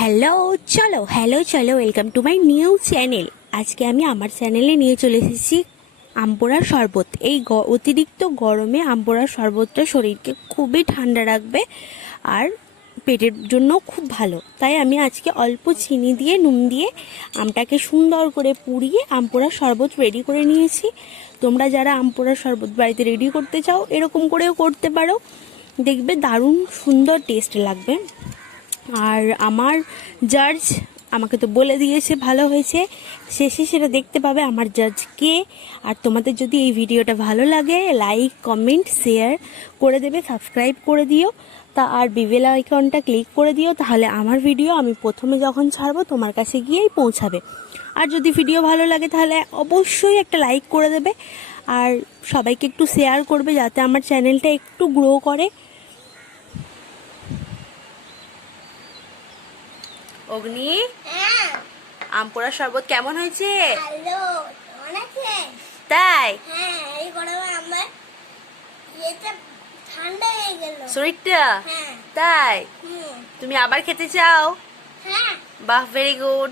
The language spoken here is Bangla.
হ্যালো চলো হ্যালো চলো welcome to my new channel আজকে আমি আমার চ্যানেলে নিয়ে চলে এসেছি আমপোড়ার শরবত। এই অতিরিক্ত গরমে আমপোড়ার শরবতটা শরীরকে খুবই ঠান্ডা রাখবে আর পেটের জন্য খুব ভালো। তাই আমি আজকে অল্প চিনি দিয়ে, নুন দিয়ে আমটাকে সুন্দর করে পুড়িয়ে আমপোড়ার শরবত রেডি করে নিয়েছি। তোমরা যারা আমপোড়ার শরবত বাড়িতে রেডি করতে চাও, এরকম করেও করতে পারো। দেখবে দারুণ সুন্দর টেস্ট লাগবে। আর আমার জাজ আমাকে তো বলে দিয়েছে, ভালো হয়েছে। শেষে সেটা দেখতে পাবে আমার জাজ কে। আর তোমাদের যদি এই ভিডিওটা ভালো লাগে লাইক কমেন্ট শেয়ার করে দেবে সাবস্ক্রাইব করে দিও। তা আর বিবেল আইকনটা ক্লিক করে দিও, তাহলে আমার ভিডিও আমি প্রথমে যখন ছাড়বো, তোমার কাছে গিয়েই পৌঁছাবে। আর যদি ভিডিও ভালো লাগে, তাহলে অবশ্যই একটা লাইক করে দেবে। আর সবাইকে একটু শেয়ার করবে, যাতে আমার চ্যানেলটা একটু গ্রো করে। অগ্নি? আম পোড়ার শরবত কেমন হয়েছে? তাই? হ্যাঁ হয়ে শরীরটা? হ্যাঁ। তাই? তুমি আবার খেতে চাও? হ্যাঁ। বাহ ভেরি গুড